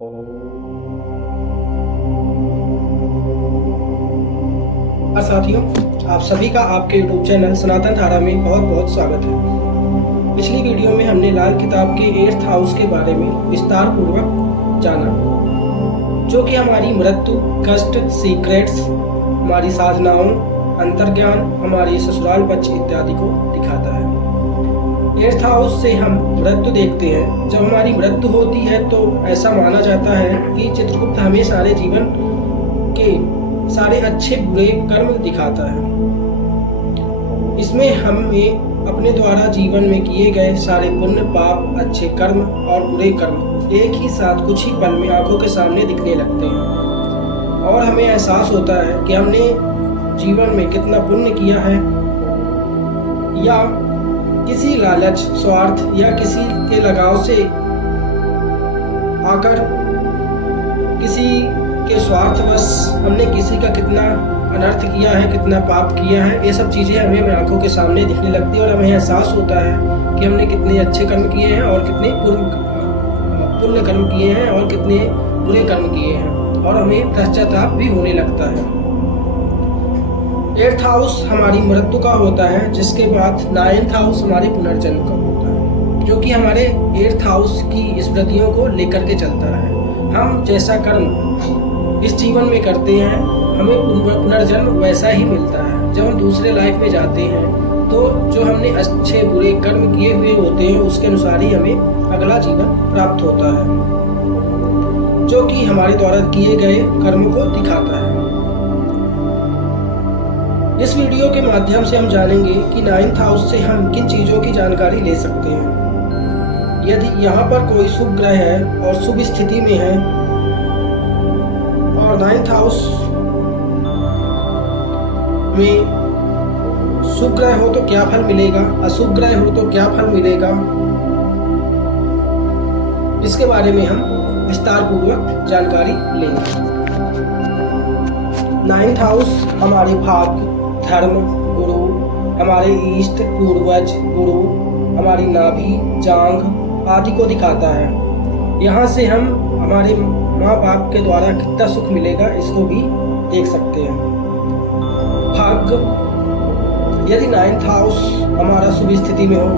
और साथियों, आप सभी का आपके यूट्यूब चैनल सनातन धारा में बहुत बहुत स्वागत है। पिछली वीडियो में हमने लाल किताब के 8th हाउस के बारे में विस्तार पूर्वक जाना, जो कि हमारी मृत्यु, कष्ट, सीक्रेट्स, हमारी साधनाओं, अंतर्ज्ञान, हमारी ससुराल पक्ष इत्यादि को दिखाता है। 8th हाउस से हम मृत्यु देखते हैं। जब हमारी मृत्यु होती है तो ऐसा माना जाता है कि चित्रगुप्त हमें सारे जीवन के सारे अच्छे बुरे कर्म दिखाता है। इसमें हमें अपने द्वारा जीवन में किए गए सारे पुण्य, पाप, अच्छे कर्म और बुरे कर्म एक ही साथ कुछ ही पल में आंखों के सामने दिखने लगते हैं और हमें एहसास होता है कि हमने जीवन में कितना पुण्य किया है, या किसी लालच, स्वार्थ या किसी के लगाव से आकर किसी के स्वार्थवश हमने किसी का कितना अनर्थ किया है, कितना पाप किया है। ये सब चीज़ें हमें आंखों के सामने दिखने लगती है और हमें एहसास होता है कि हमने कितने अच्छे कर्म किए हैं और कितने पुण्य कर्म किए हैं और कितने बुरे कर्म किए हैं, और हमें पश्चाताप भी होने लगता है। 8th हाउस हमारी मृत्यु का होता है, जिसके बाद 9th हाउस हमारे पुनर्जन्म का होता है, जो कि हमारे 8th हाउस की स्मृतियों को लेकर के चलता है। हम जैसा कर्म इस जीवन में करते हैं, हमें पुनर्जन्म वैसा ही मिलता है। जब हम दूसरे लाइफ में जाते हैं तो जो हमने अच्छे बुरे कर्म किए हुए होते हैं उसके अनुसार ही हमें अगला जीवन प्राप्त होता है, जो कि हमारे द्वारा किए गए कर्म को दिखाता है। इस वीडियो के माध्यम से हम जानेंगे कि 9th हाउस से हम किन चीज़ों की जानकारी ले सकते हैं। यदि यहाँ पर कोई शुभ ग्रह है और शुभ स्थिति में है, और 9th हाउस में शुभ ग्रह हो तो क्या फल मिलेगा, अशुभ ग्रह हो तो क्या फल मिलेगा, इसके बारे में हम विस्तार पूर्वक जानकारी लेंगे। 9th हाउस हमारे भाग्य, धर्म, गुरु, हमारे इष्ट, पूर्वज, गुरु, हमारी नाभि, जांघ आदि को दिखाता है। यहाँ से हम हमारे माँ बाप के द्वारा कितना सुख मिलेगा इसको भी देख सकते हैं। भाग्य, यदि 9th हाउस हमारा शुभ स्थिति में हो,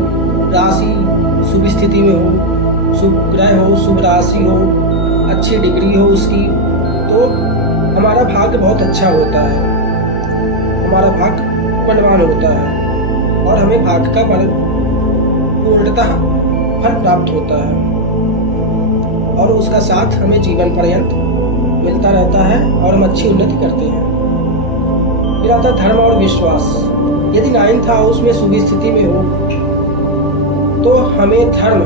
राशि शुभ स्थिति में हो, शुभ ग्रह हो, शुभ राशि हो, अच्छी डिग्री हो उसकी, तो हमारा भाग्य बहुत अच्छा होता है, हमारा भाग्य बलवान होता है और हमें भाग्य का बल पूर्णतः फल प्राप्त होता है और उसका साथ हमें जीवन पर्यंत मिलता रहता है और हम अच्छी उन्नति करते हैं। फिर आता है धर्म और विश्वास। यदि 9th हाउस में शुभ स्थिति में हो तो हमें धर्म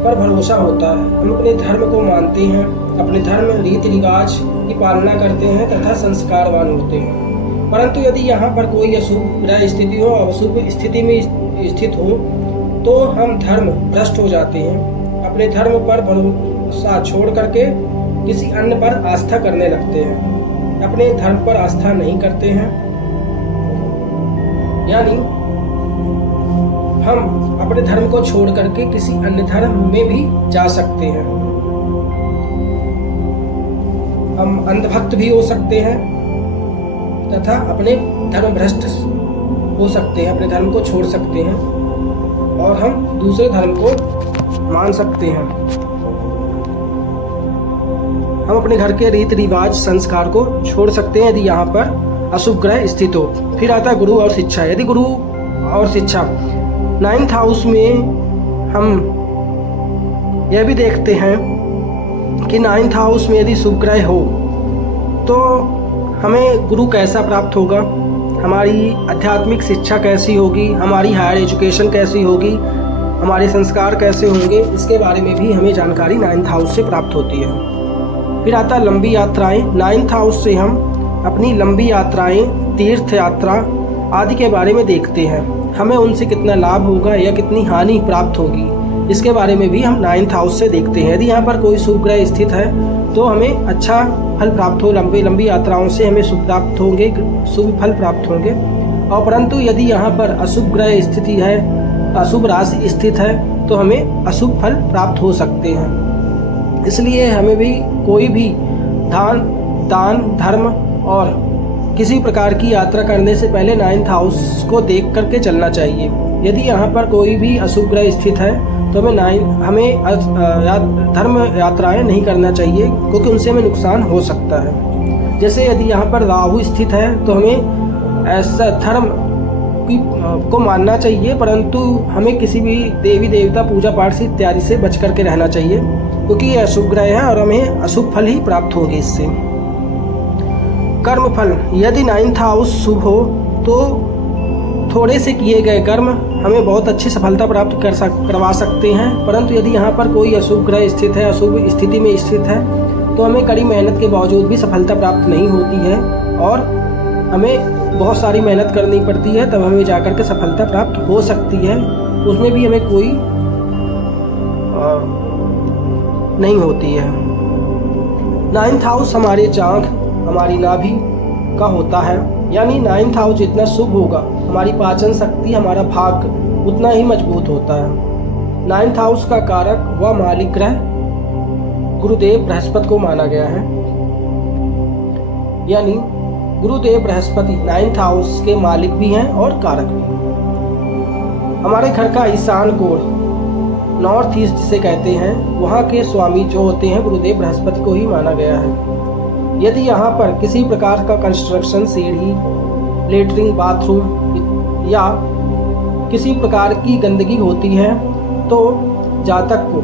पर भरोसा होता है, हम अपने धर्म को मानते हैं, अपने धर्म रीति रिवाज की पालना करते हैं तथा संस्कारवान होते हैं। परंतु यदि यहाँ पर कोई अशुभ ग्रह स्थिति हो, अशुभ स्थिति में स्थित हो, तो हम धर्म भ्रष्ट हो जाते हैं, अपने धर्म पर भरोसा छोड़ करके किसी अन्य पर आस्था करने लगते हैं, अपने धर्म पर आस्था नहीं करते हैं, यानी हम अपने धर्म को छोड़ करके किसी अन्य धर्म में भी जा सकते हैं। हम अंधभक्त भी हो सकते हैं तथा अपने धर्म भ्रष्ट हो सकते हैं, अपने धर्म को छोड़ सकते हैं और हम दूसरे धर्म को मान सकते हैं। हम अपने घर के रीति रिवाज, संस्कार को छोड़ सकते हैं यदि यहाँ पर अशुभ ग्रह स्थित हो। फिर आता है गुरु और शिक्षा। यदि गुरु और शिक्षा 9th हाउस में हम यह भी देखते हैं कि 9th हाउस में यदि शुभ ग्रह हो तो हमें गुरु कैसा प्राप्त होगा, हमारी आध्यात्मिक शिक्षा कैसी होगी, हमारी हायर एजुकेशन कैसी होगी, हमारे संस्कार कैसे होंगे, इसके बारे में भी हमें जानकारी 9th हाउस से प्राप्त होती है। फिर आता है लंबी यात्राएं। 9th हाउस से हम अपनी लंबी यात्राएं, तीर्थ यात्रा आदि के बारे में देखते हैं, हमें उनसे कितना लाभ होगा या कितनी हानि प्राप्त होगी, इसके बारे में भी हम 9th हाउस से देखते हैं। यदि यहाँ पर कोई शुभ ग्रह स्थित है तो हमें अच्छा फल प्राप्त हो, लंबी यात्राओं से हमें शुभ प्राप्त होंगे, शुभ फल प्राप्त होंगे। और परंतु यदि यहाँ पर अशुभ ग्रह स्थिति है, अशुभ राशि स्थित है, तो हमें अशुभ फल प्राप्त हो सकते हैं। इसलिए हमें भी कोई भी दान धर्म और किसी प्रकार की यात्रा करने से पहले 9th हाउस को देख करके चलना चाहिए। यदि यहाँ पर कोई भी अशुभ ग्रह स्थित है तो हमें धर्म यात्राएं नहीं करना चाहिए, क्योंकि उनसे हमें नुकसान हो सकता है। जैसे यदि यहाँ पर राहु स्थित है तो हमें ऐसा धर्म को मानना चाहिए, परंतु हमें किसी भी देवी देवता पूजा पाठ से इत्यादि से बच करके रहना चाहिए, क्योंकि ये अशुभ ग्रह है और हमें अशुभ फल ही प्राप्त होंगे इससे। कर्म फल, यदि 9th हाउस शुभ हो तो थोड़े से किए गए कर्म हमें बहुत अच्छी सफलता प्राप्त करवा सकते हैं, परंतु यदि यहाँ पर कोई अशुभ ग्रह स्थित है, अशुभ स्थिति में स्थित है, तो हमें कड़ी मेहनत के बावजूद भी सफलता प्राप्त नहीं होती है और हमें बहुत सारी मेहनत करनी पड़ती है, तब हमें जाकर के सफलता प्राप्त हो सकती है। उसमें भी हमें कोई नहीं होती है। 9th हाउस हमारे जांघ, हमारी नाभि का होता है, यानी 9th हाउस जितना शुभ होगा हमारी पाचन शक्ति, हमारा भाग्य उतना ही मजबूत होता है। 9th हाउस का कारक व मालिक ग्रह गुरुदेव बृहस्पति को माना गया है, यानी गुरुदेव बृहस्पति 9th हाउस के मालिक भी हैं और कारक भी। हमारे घर का ईशान कोण नॉर्थ ईस्ट जिसे कहते हैं, वहाँ के स्वामी जो होते हैं गुरुदेव बृहस्पति को ही माना गया है। यदि यहाँ पर किसी प्रकार का कंस्ट्रक्शन, सीढ़ी, लेटरिन, बाथरूम या किसी प्रकार की गंदगी होती है तो जातक को,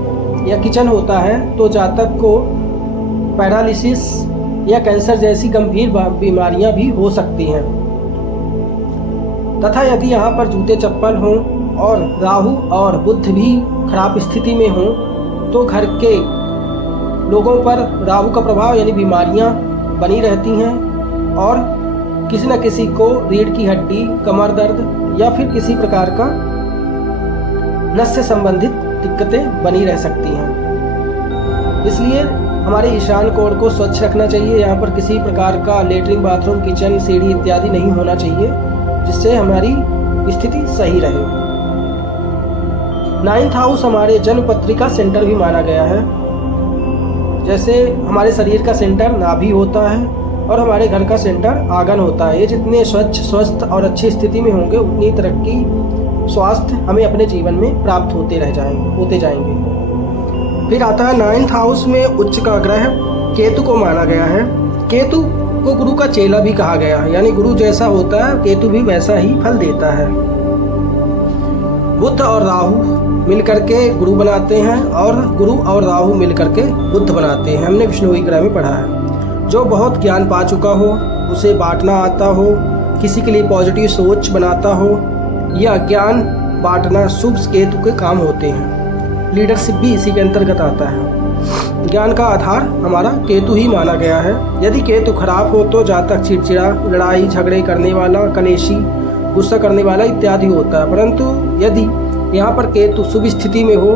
या किचन होता है तो जातक को पैरालिसिस या कैंसर जैसी गंभीर बीमारियां भी हो सकती हैं। तथा यदि यहाँ पर जूते चप्पल हों और राहु और बुध भी खराब स्थिति में हों तो घर के लोगों पर राहु का प्रभाव यानी बीमारियां बनी रहती हैं और किसी न किसी को रीढ़ की हड्डी, कमर दर्द या फिर किसी प्रकार का नस से संबंधित दिक्कतें बनी रह सकती हैं। इसलिए हमारे ईशान कोण को स्वच्छ रखना चाहिए। यहाँ पर किसी प्रकार का लेटरिन, बाथरूम, किचन, सीढ़ी इत्यादि नहीं होना चाहिए, जिससे हमारी स्थिति सही रहे। 9th हाउस हमारे जन्म पत्रिका सेंटर भी माना गया है। जैसे हमारे शरीर का सेंटर नाभि होता है और हमारे घर का सेंटर आंगन होता है। ये जितने स्वच्छ, स्वस्थ और अच्छी स्थिति में होंगे उतनी तरक्की, स्वास्थ्य हमें अपने जीवन में प्राप्त होते जाएंगे। फिर आता है 9th हाउस में उच्च का ग्रह केतु को माना गया है। केतु को गुरु का चेला भी कहा गया है, यानी गुरु जैसा होता है केतु भी वैसा ही फल देता है। बुध और राहु मिलकर के गुरु बनाते हैं और गुरु और राहु मिलकर के बुध बनाते हैं। हमने विष्णुई ग्रह में पढ़ा है। जो बहुत ज्ञान पा चुका हो, उसे बांटना आता हो, किसी के लिए पॉजिटिव सोच बनाता हो या ज्ञान बांटना शुभ केतु के काम होते हैं। लीडरशिप भी इसी के अंतर्गत आता है। ज्ञान का आधार हमारा केतु ही माना गया है। यदि केतु खराब हो तो जातक चिड़चिड़ा, लड़ाई झगड़े करने वाला, कलेशी, गुस्सा करने वाला इत्यादि होता है। परंतु यदि यहाँ पर केतु शुभ स्थिति में हो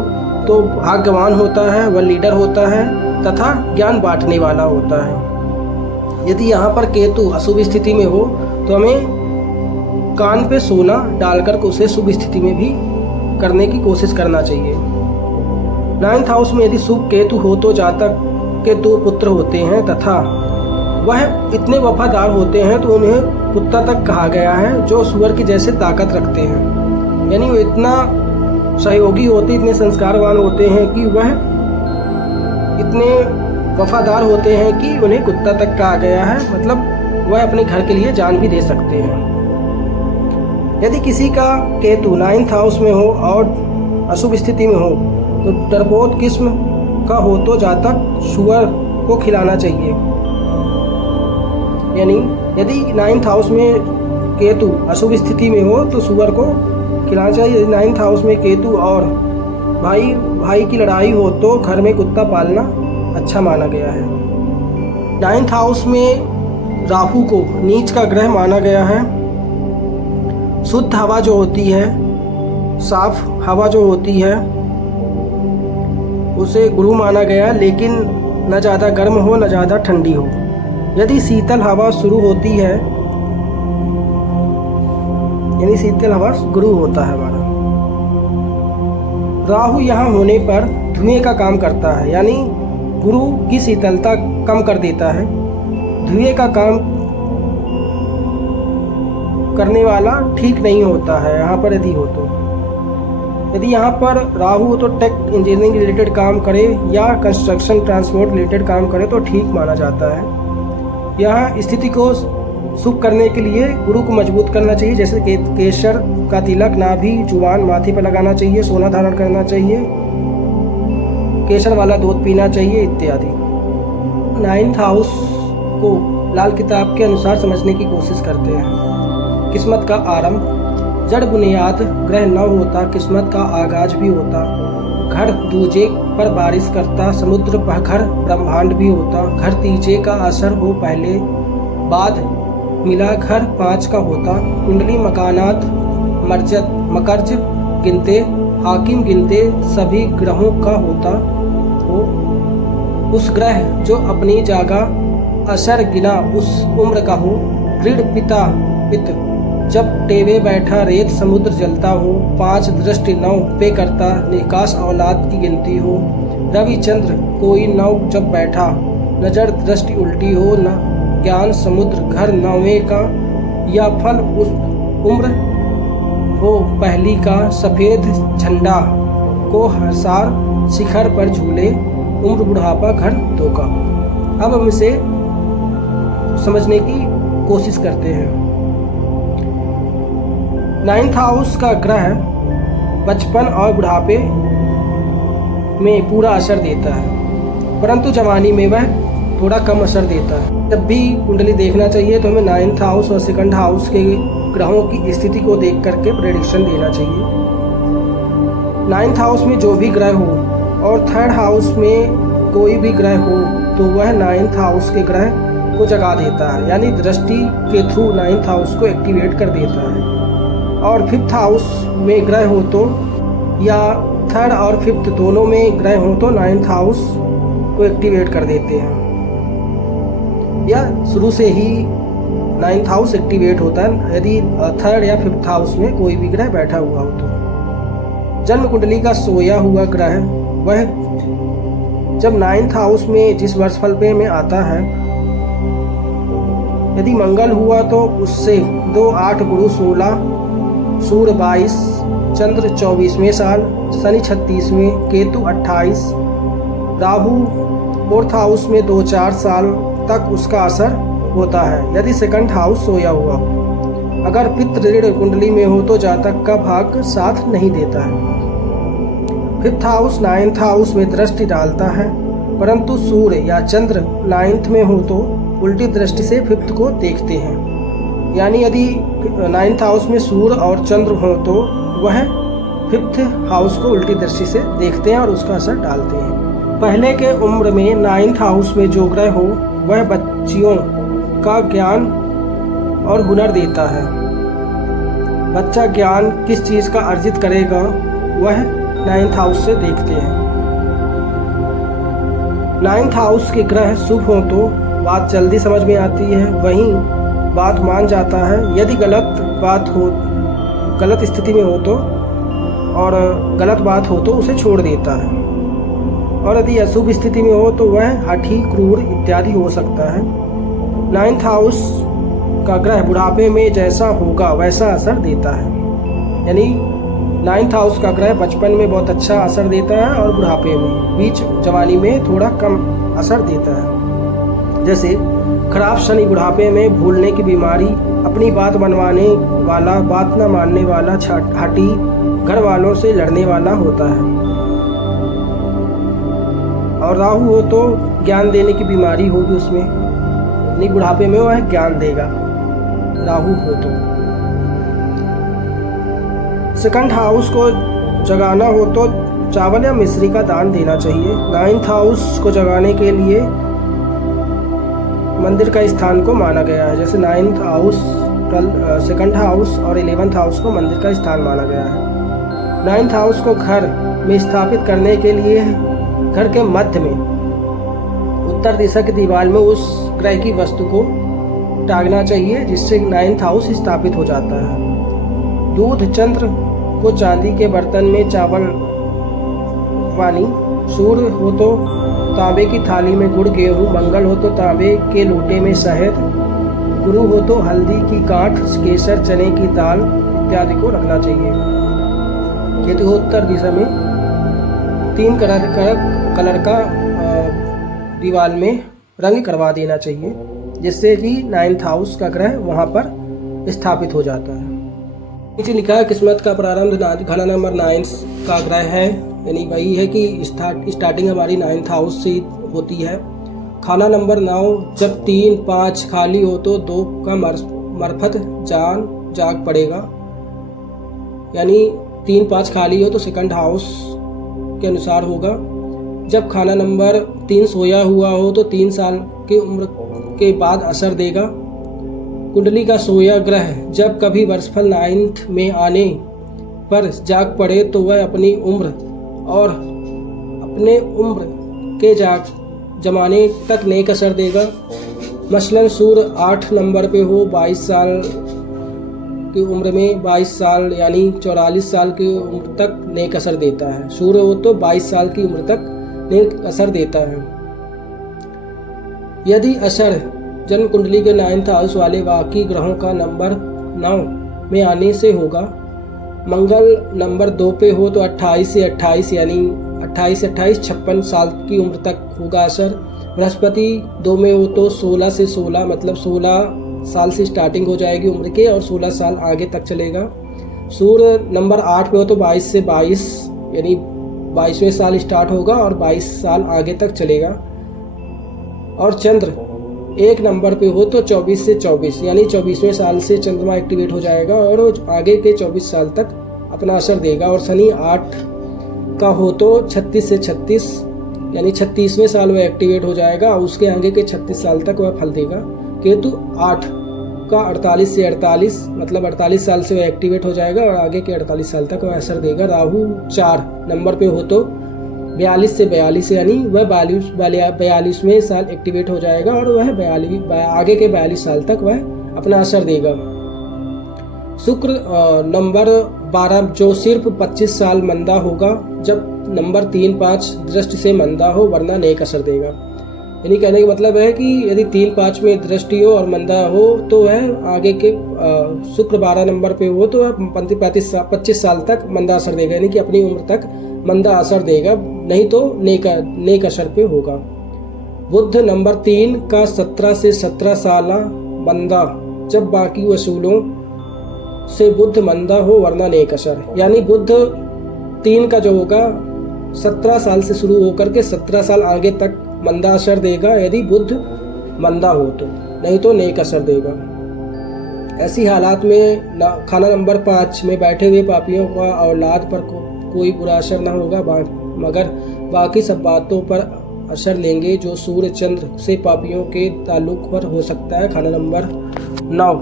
तो भाग्यवान होता है, वह लीडर होता है तथा ज्ञान बांटने वाला होता है। यदि यहाँ पर केतु अशुभ स्थिति में हो तो हमें कान पे सोना डालकर उसे शुभ स्थिति में भी करने की कोशिश करना चाहिए। 9th हाउस में यदि शुभ केतु हो तो जातक के 2 पुत्र होते हैं तथा वह इतने वफादार होते हैं तो उन्हें कुत्ता तक कहा गया है, जो सुअर की जैसे ताकत रखते हैं। यानी वो इतना सहयोगी होते, इतने संस्कारवान होते हैं कि वह इतने वफादार होते हैं कि उन्हें कुत्ता तक कहा गया है, मतलब वह अपने घर के लिए जान भी दे सकते हैं। यदि किसी का केतु 9th हाउस में हो और अशुभ स्थिति में हो तो डरपोक किस्म का हो तो जातक सुअर को खिलाना चाहिए। यानी यदि 9th हाउस में केतु अशुभ स्थिति में हो तो सुअर को खिलाना चाहिए। 9th हाउस में केतु और भाई की लड़ाई हो तो घर में कुत्ता पालना अच्छा माना गया है। 9th हाउस में राहु को नीच का ग्रह माना गया है। शुद्ध हवा जो होती है, साफ हवा जो होती है, उसे गुरु माना गया, लेकिन न ज़्यादा गर्म हो न ज़्यादा ठंडी हो। यदि शीतल हवा शुरू होती है, यानी शीतल हवा गुरु होता है हमारा। राहु यहाँ होने पर धुएं का काम करता है, यानी गुरु की शीतलता कम कर देता है। धुएं का काम करने वाला ठीक नहीं होता है यहाँ पर यदि यहाँ पर राहु हो तो टेक इंजीनियरिंग रिलेटेड काम करे या कंस्ट्रक्शन ट्रांसपोर्ट रिलेटेड काम करे तो ठीक माना जाता है। यहाँ स्थिति को सुख करने के लिए गुरु को मजबूत करना चाहिए, जैसे केसर का तिलक नाभि जुबान माथे पर लगाना चाहिए, सोना धारण करना चाहिए, केसर वाला दूध पीना चाहिए इत्यादि। 9th हाउस को लाल किताब के अनुसार समझने की कोशिश करते हैं। किस्मत का आरंभ, जड़ बुनियाद ग्रह न होता किस्मत का आगाज भी होता। घर दूजे पर बारिश करता, समुद्र पर घर ब्रह्मांड भी होता। घर तीजे का असर हो पहले बाद मिला घर 5 का होता। कुंडली मकानात मकर्ज गिनते, हाकिम गिनते सभी ग्रहों का होता हो। उस ग्रह जो अपनी जगह असर गिना उस उम्र का हो। दृढ़ पित जब टेवे बैठा रेत समुद्र जलता हो। 5 दृष्टि 9 पे करता निकास औलाद की गिनती हो। रवि चंद्र कोई 9 जब बैठा नजर दृष्टि उल्टी हो। न ज्ञान समुद्र घर 9वें का या फल उस उम्र हो पहली का। सफ़ेद झंडा को हसार शिखर पर झूले उम्र बुढ़ापा घर 2 का। अब हम इसे समझने की कोशिश करते हैं। 9th हाउस का ग्रह बचपन और बुढ़ापे में पूरा असर देता है, परंतु जवानी में वह थोड़ा कम असर देता है। जब भी कुंडली देखना चाहिए तो हमें 9th हाउस और 2nd हाउस के ग्रहों की स्थिति को देख करके प्रेडिक्शन देना चाहिए। 9th हाउस में जो भी ग्रह हो और 3rd हाउस में कोई भी ग्रह हो तो वह 9th हाउस के ग्रह को जगा देता है, यानी दृष्टि के थ्रू 9th हाउस को एक्टिवेट कर देता है। और 5th हाउस में ग्रह हो तो या 3rd और 5th दोनों में ग्रह हो तो 9th हाउस को एक्टिवेट कर देते हैं, या शुरू से ही 9th हाउस एक्टिवेट होता है यदि 3rd या 5th हाउस में कोई भी ग्रह बैठा हुआ हो तो। जन्म कुंडली का सोया हुआ ग्रह वह जब 9th हाउस में जिस वर्षफल पे में आता है, यदि मंगल हुआ तो उससे 2 8 गुरु 16, सूर्य 22, चंद्र 24वें साल, शनि 36वें, केतु 28, राहु 4th हाउस में 2-4 साल तक उसका असर होता है यदि 2nd हाउस सोया हुआ हो। अगर पितृ ऋण कुंडली में हो तो जातक का भाग साथ नहीं देता है। 5th हाउस 9th हाउस में दृष्टि डालता है, परंतु सूर्य या चंद्र 9th में हो तो उल्टी दृष्टि से 5th को देखते हैं, यानी यदि 9th हाउस में सूर्य और चंद्र हो तो वह 5th हाउस को उल्टी दृष्टि से देखते हैं और उसका असर डालते हैं। पहले के उम्र में 9th हाउस में जो ग्रह हो वह बच्चियों का ज्ञान और हुनर देता है। बच्चा ज्ञान किस चीज़ का अर्जित करेगा वह 9th हाउस से देखते हैं। 9th हाउस के ग्रह शुभ हो तो बात जल्दी समझ में आती है, वहीं बात मान जाता है। यदि गलत स्थिति में हो तो और गलत बात हो तो उसे छोड़ देता है, और यदि अशुभ स्थिति में हो तो वह हठी क्रूर इत्यादि हो सकता है। 9th हाउस का ग्रह बुढ़ापे में जैसा होगा वैसा असर देता है, यानी 9th हाउस का ग्रह बचपन में बहुत अच्छा असर देता है और बुढ़ापे में बीच जवानी में थोड़ा कम असर देता है। जैसे खराब शनि बुढ़ापे में भूलने की बीमारी, अपनी बात मनवाने वाला, बात न मानने वाला, हठी, घर वालों से लड़ने वाला होता है। और राहु हो तो ज्ञान देने की बीमारी होगी उसमें, यानी बुढ़ापे में वह ज्ञान देगा राहु हो तो। 2nd हाउस को जगाना हो तो चावल या मिश्री का दान देना चाहिए। 9th हाउस को जगाने के लिए मंदिर का स्थान को माना गया है, जैसे 9th हाउस, 2nd हाउस और 11th हाउस को मंदिर का स्थान माना गया है। 9th हाउस को घर में स्थापित करने के लिए घर के मध्य में उत्तर दिशा की दीवार में उस ग्रह की वस्तु को टांगना चाहिए, जिससे 9th हाउस स्थापित हो जाता है। दूध चंद्र को चांदी के बर्तन में चावल पानी, सूर्य हो तो तांबे की थाली में गुड़ गेहूँ, मंगल हो तो तांबे के लोटे में शहद, गुरु हो तो हल्दी की गांठ, केसर, चने की दाल इत्यादि को रखना चाहिए। केतु हो उत्तर दिशा में 3 कलर का दीवार में रंग करवा देना चाहिए, जिससे कि 9th हाउस का ग्रह वहाँ पर स्थापित हो जाता है। नीचे लिखा है किस्मत का प्रारंभ खाना नंबर 9 का ग्रह है, यानी वही है कि स्टार्टिंग हमारी 9th हाउस से होती है। खाना नंबर 9 जब 3, 5 खाली हो तो 2 का मरफत जाग पड़ेगा, यानी 3, 5 खाली हो तो सेकंड हाउस के अनुसार होगा। जब खाना नंबर 3 सोया हुआ हो तो 3 साल की उम्र के बाद असर देगा। कुंडली का सोया ग्रह जब कभी वर्षफल 9th में आने पर जाग पड़े तो वह अपनी उम्र और अपने उम्र के जमाने तक नेक असर देगा। मसलन सूर्य 8 नंबर पे हो 22 साल की उम्र में, 22 साल यानी 44 साल की उम्र तक नेक असर देता है। सूर्य हो तो 22 साल की उम्र तक नेक असर देता है। यदि असर जन्म कुंडली के 9th हाउस वाले बाकी ग्रहों का नंबर 9 में आने से होगा। मंगल नंबर 2 पे हो तो 28 से 28 यानी 28 से 28 56 साल की उम्र तक होगा असर। बृहस्पति 2 में हो तो 16 से 16 मतलब 16 साल से स्टार्टिंग हो जाएगी उम्र के और 16 साल आगे तक चलेगा। सूर्य नंबर 8 पे हो तो 22 से 22 यानी 22वें साल स्टार्ट होगा और 22 साल आगे तक चलेगा। और चंद्र 1 नंबर पे हो तो 24 से 24 यानी 24वें साल से चंद्रमा एक्टिवेट हो जाएगा और आगे के 24 साल तक अपना असर देगा। और शनि 8 का हो तो 36 से 36 यानी 36वें साल वह एक्टिवेट हो जाएगा और उसके आगे के 36 साल तक वह फल देगा। केतु 8 का 48 से 48 मतलब 48 साल से वह एक्टिवेट हो जाएगा और आगे के 48 साल तक वह असर देगा। राहु 4 नंबर पे हो तो 42 से 42 यानी वह 42वें साल एक्टिवेट हो जाएगा और वह आगे के 42 साल तक वह अपना असर देगा। शुक्र नंबर 12 जो सिर्फ 25 साल मंदा होगा जब नंबर 3, 5 दृष्टि से मंदा हो वरना नेक असर देगा। यानी कहने का मतलब है कि यदि 3, 5 में दृष्टि हो और मंदा हो तो वह आगे के शुक्र 12 नंबर पे हो तो वह 25 साल तक मंदा असर देगा, यानी कि अपनी उम्र तक मंदा असर देगा, नहीं तो नेक असर पे होगा। बुध नंबर 3 का 17 से 17 साल मंदा जब बाकी वसूलों से बुध मंदा हो वरना नेक असर, यानी बुध 3 का जो होगा 17 साल से शुरू होकर के 17 साल आगे तक मंदा असर देगा यदि बुध मंदा हो तो, नहीं तो नेक असर देगा। ऐसी हालात में खाना नंबर 5 में बैठे हुए पापियों का औलाद पर कोई बुरा असर न होगा, मगर बाकी सब बातों पर असर लेंगे जो सूर्य चंद्र से पापियों के ताल्लुक पर हो सकता है। खाना नंबर 9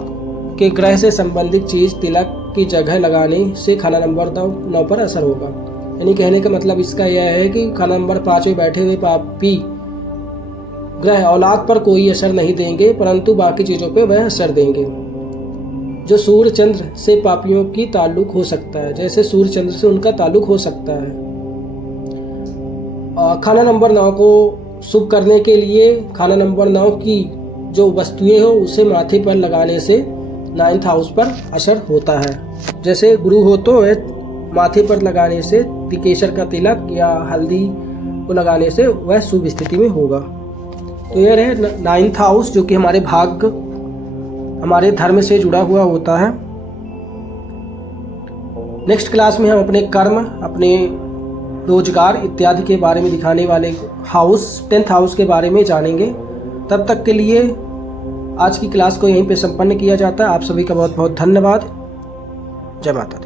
के ग्रह से संबंधित चीज तिलक की जगह लगाने से खाना नंबर 9 पर असर होगा। यानी कहने का मतलब इसका यह है कि खाना नंबर 5 में बैठे हुए पापी ग्रह औलाद पर कोई असर नहीं देंगे परंतु बाकी चीज़ों पे वह असर देंगे जो सूर्य चंद्र से पापियों की ताल्लुक हो सकता है, जैसे सूर्य चंद्र से उनका ताल्लुक हो सकता है। खाना नंबर 9 को शुभ करने के लिए खाना नंबर 9 की जो वस्तुएं हो उसे माथे पर लगाने से 9th हाउस पर असर होता है। जैसे गुरु हो तो माथे पर लगाने से केसर का तिलक या हल्दी को लगाने से वह शुभ स्थिति में होगा। तो यह रहे 9th हाउस जो कि हमारे भाग्य हमारे धर्म से जुड़ा हुआ होता है। नेक्स्ट क्लास में हम अपने कर्म, अपने रोजगार इत्यादि के बारे में दिखाने वाले हाउस 10th हाउस के बारे में जानेंगे। तब तक के लिए आज की क्लास को यहीं पे संपन्न किया जाता है। आप सभी का बहुत बहुत धन्यवाद। जय माता दी।